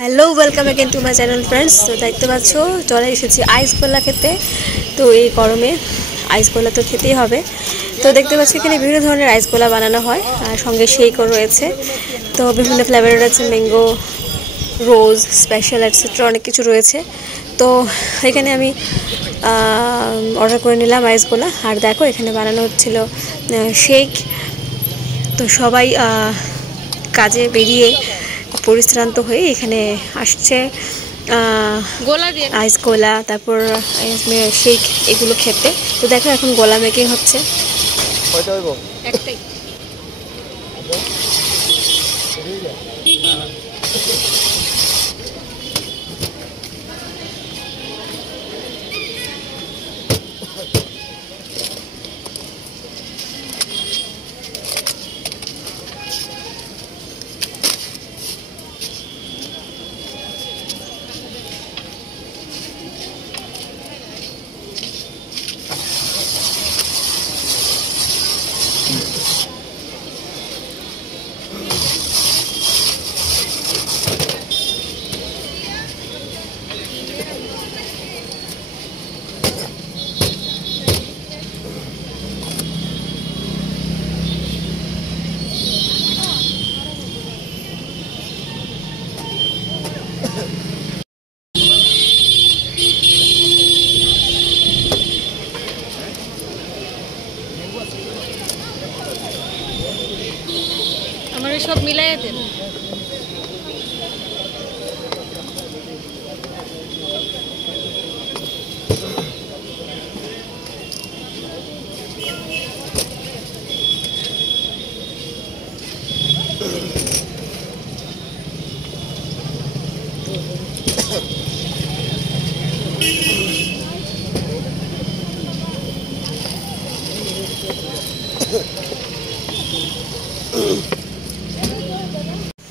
Hello welcome again to my channel friends. তো দেখতে পাচ্ছ চলে এসেছি আইস গোলা খেতে। তো এই গরমে আইস গোলা তো খেতেই হবে। তো দেখতে পাচ্ছ এখানে বিভিন্ন ধরনের আইস গোলা বানানো হয় আর সঙ্গে শেকও রয়েছে। তো বিভিন্ন ফ্লেভারের আছে, ম্যাঙ্গো, রোজ, স্পেশাল এটসেট্রা অনেক কিছু রয়েছে। তো এখানে আমি অর্ডার করে নিলাম আইস গোলা। আর দেখো এখানে বানানো হচ্ছিল শেক। তো সবাই কাজে বেরিয়ে পরিশ্রান্ত হয়ে এখানে আসছে আইস গোলা, তারপর শেক এগুলো খেতে। তো দেখো এখন গোলা মেকিং হচ্ছে। আমার সব মিলাই দেন।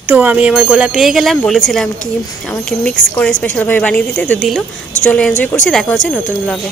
তো আমি আমার গোলা পেয়ে গেলাম, বলেছিলাম কি আমাকে মিক্স করে স্পেশালভাবে বানিয়ে দিতে, তো দিল। চলো এনজয় করছি, দেখা হচ্ছে নতুন ব্লগে।